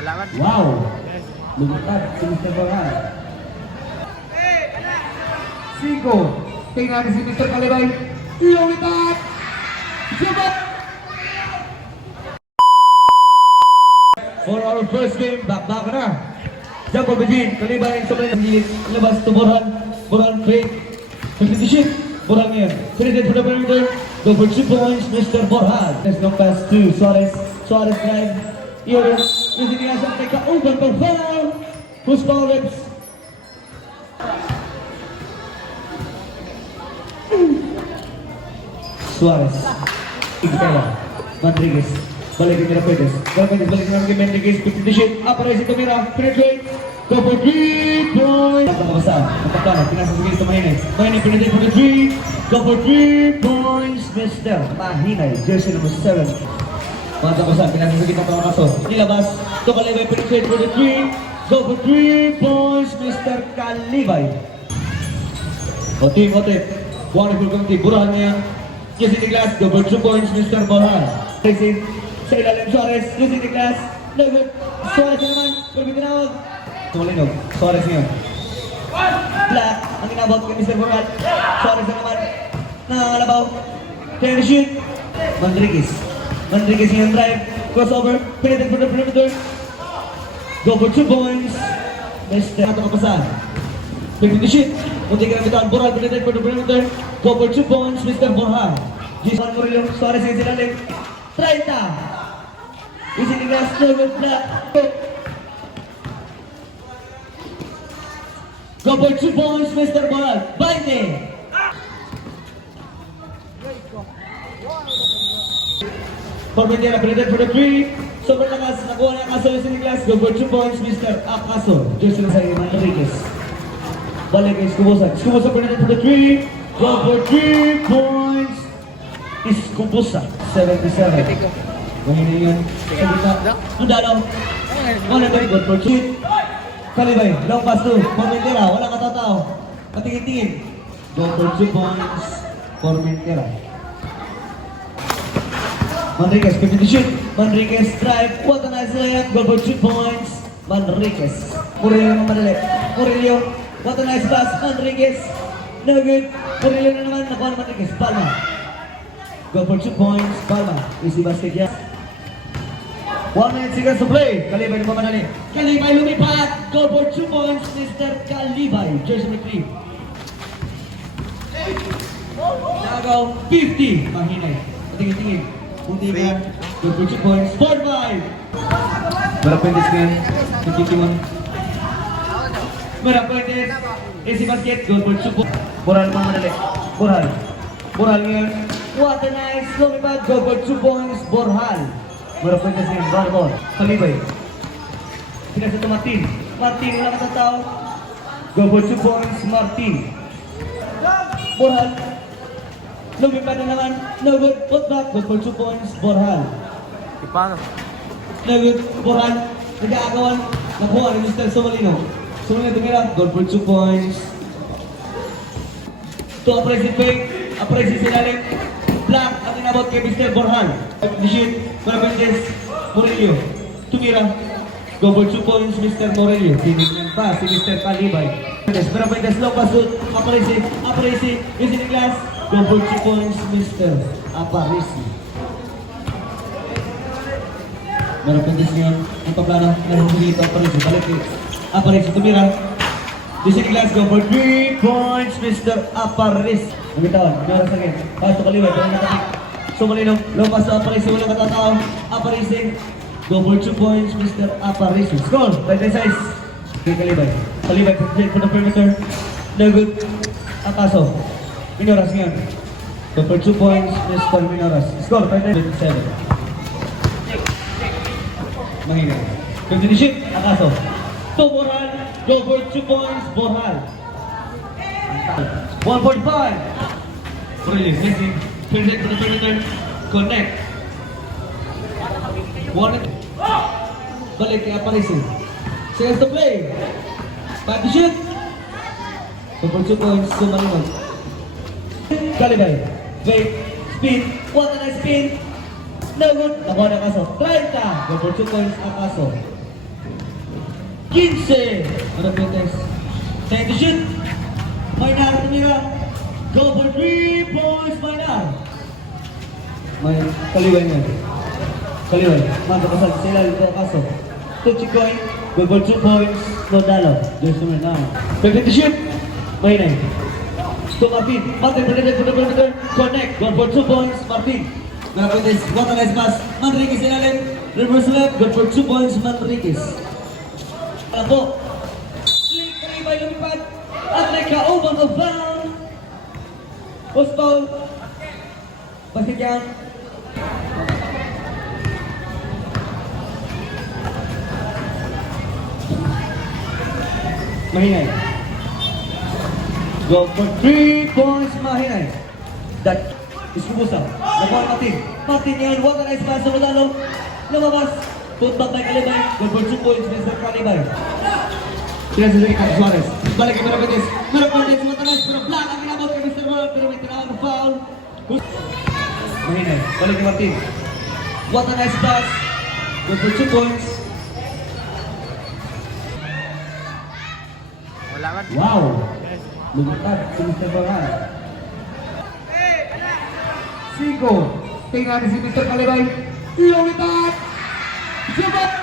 Wow! Lumutad si Mr. Borhan. 5. Tingnan natin si Mr. Kalibay. Lumutad! Sabot! For our first game, back na. Jump over Begin, Kalibay, Sobrang labas to Borhan. Borhan fake. Substitution. Borhan yan. Finished for the perimeter. Go for 2 points, Mr. Borhan. There's no pass to Suarez. Suarez drive. Iores. Using the answer, take a open for foul. Who's foul reps? Suarez. Igtela. Rodriguez. Balik ke Mirapedes. Balik ke Mendriguez. Substitution. Aparece Camira. Penetrate. Go for 3 points. Nakakabasaan. Napagkano. Pinasasagay sa Mahinay. Mahinay penetrate for the 3. Go for 3 points, Mr. Mahinay. Jersey number 7. Nakakabasaan. Pinasasagay sa mga kaso. Nilabas. To Kalibay. Penetrate for the 3. Go for 3 points, Mr. Kalibay. Otim. Wonderful country. Borhan niya. Using the glass. Go for 2 points, Mr. Borhan. Racing. Sa ilalim Suarez. Using the glass. No good. Suarez naman. Perbitinawag. Tulinog. Suarez ngayon. Black. Ang inabot kay Mr. Borhan. Suarez naman. Nangalabaw. Tayo shoot. Rodriguez. Rodriguez ngayon drive. Crossover. Penetrate for the perimeter. Go for 2 points. Mr. Ato kapasahan. Pick the shoot. Munti ka na bitawan. Borhan penetrate for the perimeter. Go for 2 points. Mr. Borhan. G1 Murillo. Suarez ngayon silalim. 30. Using the glass. No good. Black. Go for 2 points, Mr. Borhan. 20. Formentera, penetrate for the 3. Sobrang lakas. Nakuha na Akaso using the glass. Go for 2 points, Mr. Akaso. Jersey na sa Manriquez. Balik kay Escobosa. Escobosa penetrate for the 3. Go for 3 points. Escobosa. 77. Mahina yun. Sa gitna. Ang dalaw. One and good for 2. Kalibay, long pass to Formentera, walang katatao. Patingin-tingin. Go for 2 points, Formentera. Manriquez, 50 to shoot. Manriquez drive, what a nice layup. Go for 2 points, Manriquez. Murillo naman madali. Murillo, what a nice pass. Manriquez, no good. Murillo na naman, nakuha na Manriquez. Palma. Go for 2 points, Palma. Easy basket yan. 1 minute seconds to play. Kalibay na pamanali. Kalibay lumipat. Go for 2 points, Mr. Kalibay. Jersey number 3. Nagaw, 50. Mahinay. Tingin-tingin. Punti ka. Go for 2 points. 4-5. Marapuentes ngayon. 51. Marapuentes. Easy basket. Go for 2 points. Borhan pamanali. Borhan ngayon. What a nice lumipat. Go for 2 points. Borhan. Marapuentes ngayon, Barbon, Kalibay. Pinasa ito Martin. Martin, wala katatao. Go for 2 points, Martin. Borhan. Lumipan na naman. No good. Put back. Go for 2 points, Borhan. No good. Borhan. Nag-aagawan. Nakuha ni Mr. Somalino. Somalino tumira. Go for 2 points. To appraise it fake. Appraise it silalim. Black ang inabot kay Mr. Borhan. Nishit, Marapuentes, Murillo. Tumira. Go for 2 points, Mr. Murillo. Tinignan pa si Mr. Kalibay. Marapuentes, long pass to Aparisi. Using the glass. Go for 2 points, Mr. Aparisi. Marapuentes ngayon. Ang paplano. Nahuhuli ito Aparisi. Balik kay Aparisi. Tumira. Using the glass. Go for 3 points, Mr. Aparisi. Ang bitawan, naras again. Pass to Kalibay, parang natakik. Sumalino, long pass to Aparisi, walang katatao. Aparisi, go for 2 points, Mr. Aparisi. Score, 26. Okay, Kalibay. Kalibay, for the perimeter. No good. Akaso. Minoras ngayon. Go for 2 points, Mr. Minoras. Score, 27. Mahina. Continue shoot, Akaso. To Borhan, go for 2 points, Borhan. 145. Murillo, missing. Penetrate for the perimeter. Connect. Balik kay Aparisi. Seconds to play. 5 to shoot. Go for 2 points, Sumalino. Kalibay. Fake. Spin. What a nice spin. No good. Nakuha na Akaso. 30. Go for 2 points, Akaso. 15. Ano Fuentes? Time to shoot. Maynard tumira. Go for 3 points, Maynard. May kaliway nga. Kaliway. Masa kasal sila ito kaso. Tuchikoy. Go for 2 points. Rodalo. There's no now. Time to shoot. Maynard. To Martin. Martin, connect. Go for 2 points, Martin. Marapuntes, what a nice pass. Manriquez ilalim. Reverse left. Go for 2 points, Manriquez. Ako. Slick, karibay lumipad. At nagka-over the foul. Post foul. Basket yan. Mahinay. Go for 3 points, Mahinay. That is Kubusa. Nakuha Martin. Martin yan. What a nice pass sa Rodalo. Lumabas. Put back by Calibay. Go for 2 points, Mr. Calibay. Pinasasagin kay Suarez. Balik kay Merapedes. Merapedes matalas. Pero black ang inabot kay Mr. World. Pero may tinawag na foul. Mahinay. Balik kay Martin. What a nice pass. Go for 2 points. Wow! Lumutad si Mr. Baran. 5. Tingnan si Mr. Calibay. Lumutad! Jump!